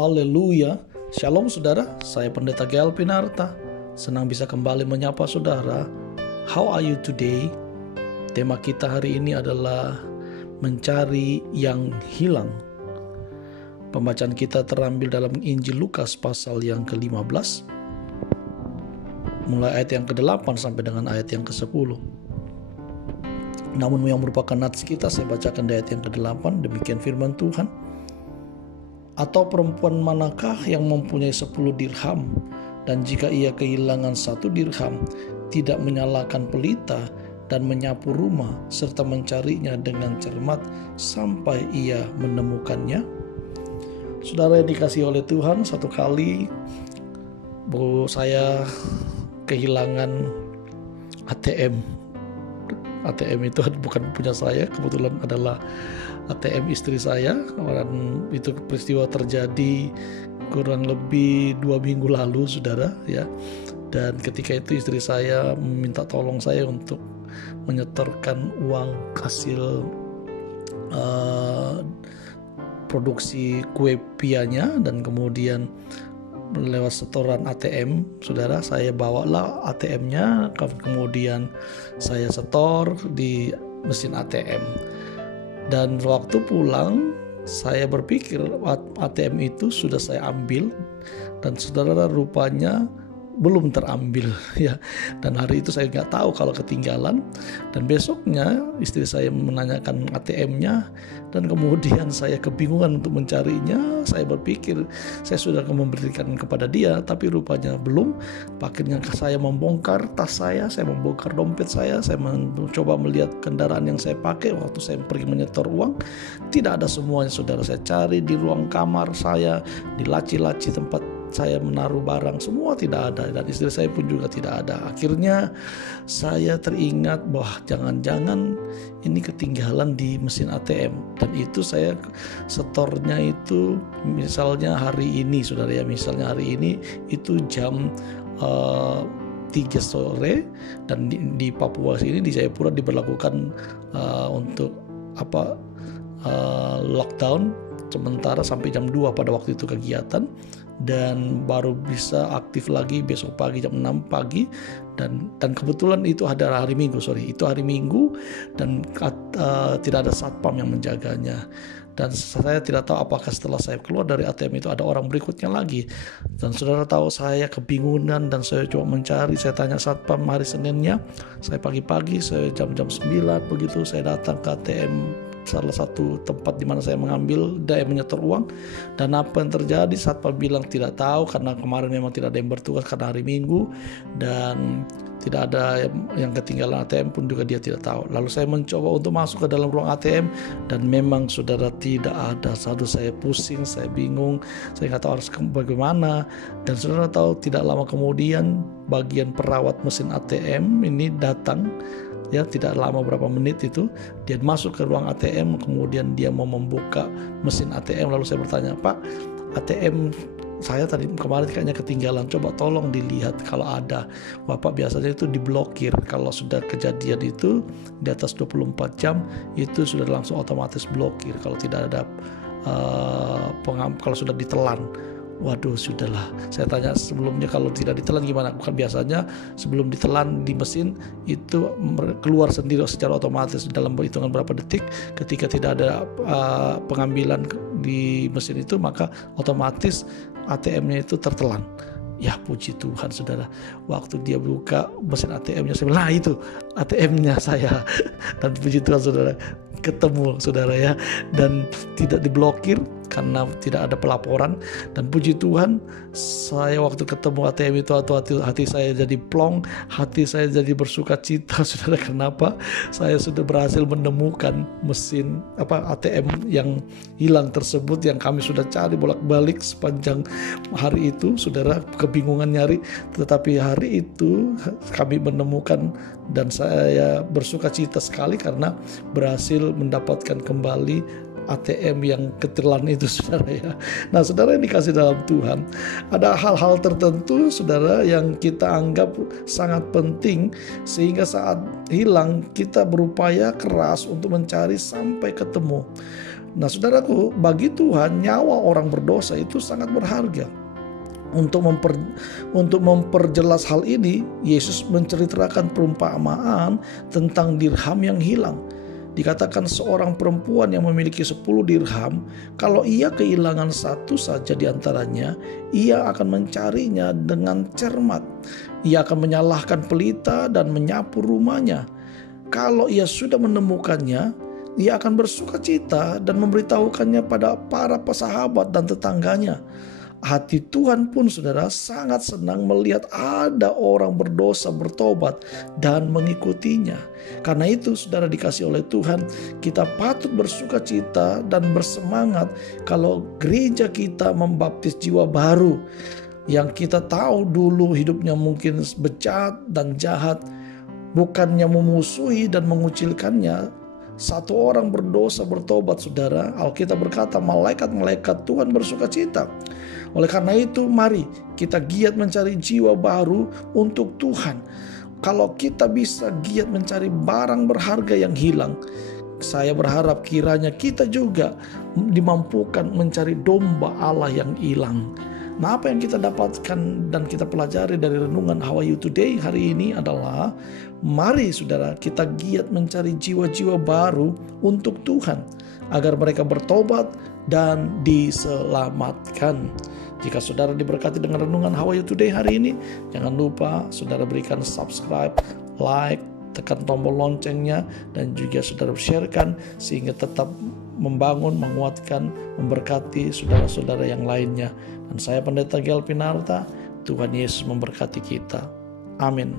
Haleluya. Shalom saudara, saya Pendeta Gael Pinarta. Senang bisa kembali menyapa saudara. How are you today? Tema kita hari ini adalah mencari yang hilang. Pembacaan kita terambil dalam Injil Lukas pasal yang ke-15, mulai ayat yang ke-8 sampai dengan ayat yang ke-10. Namun yang merupakan nats kita, saya bacakan di ayat yang ke-8. Demikian firman Tuhan. Atau perempuan manakah yang mempunyai 10 dirham, dan jika ia kehilangan 1 dirham, tidak menyalakan pelita dan menyapu rumah serta mencarinya dengan cermat sampai ia menemukannya? Saudara yang dikasihi oleh Tuhan, satu kali saya kehilangan ATM. ATM itu bukan punya saya, kebetulan adalah ATM istri saya. Dan itu peristiwa terjadi kurang lebih 2 minggu lalu, saudara ya. Dan ketika itu istri saya meminta tolong saya untuk menyetorkan uang hasil produksi kue pianya, dan kemudian lewat setoran ATM, saudara, saya bawalah ATM-nya, kemudian saya setor di mesin ATM. Dan waktu pulang, saya berpikir ATM itu sudah saya ambil, dan saudara, rupanya belum terambil ya. Dan hari itu saya nggak tahu kalau ketinggalan, dan besoknya istri saya menanyakan ATM-nya, dan kemudian saya kebingungan untuk mencarinya. Saya berpikir saya sudah memberikan kepada dia, tapi rupanya belum. Akhirnya saya membongkar tas saya membongkar dompet saya mencoba melihat kendaraan yang saya pakai waktu saya pergi menyetor uang. Tidak ada semuanya, saudara. Saya cari di ruang kamar saya, di laci-laci tempat saya menaruh barang, semua tidak ada, dan istri saya pun juga tidak ada. Akhirnya saya teringat bahwa jangan-jangan ini ketinggalan di mesin ATM, dan itu saya setornya itu misalnya hari ini, saudara ya, misalnya hari ini itu jam 3 sore, dan di Papua sini, di Jayapura diberlakukan untuk lockdown sementara sampai jam 2 pada waktu itu kegiatan, dan baru bisa aktif lagi besok pagi jam 6 pagi. Dan kebetulan itu ada hari Minggu, itu hari Minggu, dan tidak ada satpam yang menjaganya. Dan saya tidak tahu apakah setelah saya keluar dari ATM itu ada orang berikutnya lagi. Dan saudara tahu, saya kebingungan, dan saya coba mencari. Saya tanya satpam hari Seninnya, saya pagi-pagi, saya jam-jam 9 begitu, saya datang ke ATM salah satu tempat di mana saya menyetor uang. Dan apa yang terjadi? Satpam bilang tidak tahu, karena kemarin memang tidak ada yang bertugas karena hari Minggu, dan tidak ada yang ketinggalan ATM pun juga dia tidak tahu. Lalu saya mencoba untuk masuk ke dalam ruang ATM, dan memang saudara tidak ada. Saya pusing, saya bingung, saya nggak tahu harus bagaimana. Dan saudara tahu, tidak lama kemudian bagian perawat mesin ATM ini datang. Ya, tidak lama, berapa menit itu dia masuk ke ruang ATM, kemudian dia mau membuka mesin ATM. Lalu saya bertanya, Pak, ATM saya tadi kemarin kayaknya ketinggalan, coba tolong dilihat kalau ada. Bapak biasanya itu diblokir, kalau sudah kejadian itu di atas 24 jam itu sudah langsung otomatis blokir kalau tidak ada kalau sudah ditelan. Waduh, sudahlah. Saya tanya sebelumnya, kalau tidak ditelan gimana? Bukan biasanya sebelum ditelan di mesin itu keluar sendiri secara otomatis dalam hitungan berapa detik. Ketika tidak ada pengambilan di mesin itu, maka otomatis ATM-nya itu tertelan. Ya, puji Tuhan, saudara. Waktu dia buka mesin ATM-nya, saya bilang, nah itu ATM-nya saya. Dan puji Tuhan, saudara, ketemu, saudara ya. Dan tidak diblokir karena tidak ada pelaporan. Dan puji Tuhan, saya waktu ketemu ATM itu, hati saya jadi plong, hati saya jadi bersuka cita, saudara. Kenapa? Saya sudah berhasil menemukan mesin ATM yang hilang tersebut, yang kami sudah cari bolak-balik sepanjang hari itu, saudara, kebingungan nyari. Tetapi hari itu kami menemukan, dan saya bersuka cita sekali karena berhasil mendapatkan kembali ATM yang keterlan itu, saudara ya. Nah, saudara yang dikasih dalam Tuhan, ada hal-hal tertentu, saudara, yang kita anggap sangat penting, sehingga saat hilang kita berupaya keras untuk mencari sampai ketemu. Nah saudaraku, bagi Tuhan nyawa orang berdosa itu sangat berharga. Untuk memperjelas hal ini, Yesus menceritakan perumpamaan tentang dirham yang hilang. Dikatakan seorang perempuan yang memiliki 10 dirham, kalau ia kehilangan satu saja di antaranya, ia akan mencarinya dengan cermat. Ia akan menyalahkan pelita dan menyapu rumahnya. Kalau ia sudah menemukannya, ia akan bersuka cita dan memberitahukannya pada para pesahabat dan tetangganya. Hati Tuhan pun saudara sangat senang melihat ada orang berdosa bertobat dan mengikutinya. Karena itu saudara dikasih oleh Tuhan, kita patut bersuka cita dan bersemangat kalau gereja kita membaptis jiwa baru. Yang kita tahu dulu hidupnya mungkin bejat dan jahat, bukannya memusuhi dan mengucilkannya. Satu orang berdosa bertobat saudara, Alkitab berkata malaikat-malaikat Tuhan bersuka cita. Oleh karena itu mari kita giat mencari jiwa baru untuk Tuhan. Kalau kita bisa giat mencari barang berharga yang hilang, saya berharap kiranya kita juga dimampukan mencari domba Allah yang hilang. Nah, apa yang kita dapatkan dan kita pelajari dari renungan How Are You Today hari ini adalah, mari saudara kita giat mencari jiwa-jiwa baru untuk Tuhan, agar mereka bertobat dan diselamatkan. Jika saudara diberkati dengan renungan How Are You Today hari ini, jangan lupa saudara berikan subscribe, like, tekan tombol loncengnya, dan juga saudara sharekan sehingga tetap membangun, menguatkan, memberkati saudara-saudara yang lainnya. Dan saya Pendeta Gelpinarta, Tuhan Yesus memberkati kita. Amin.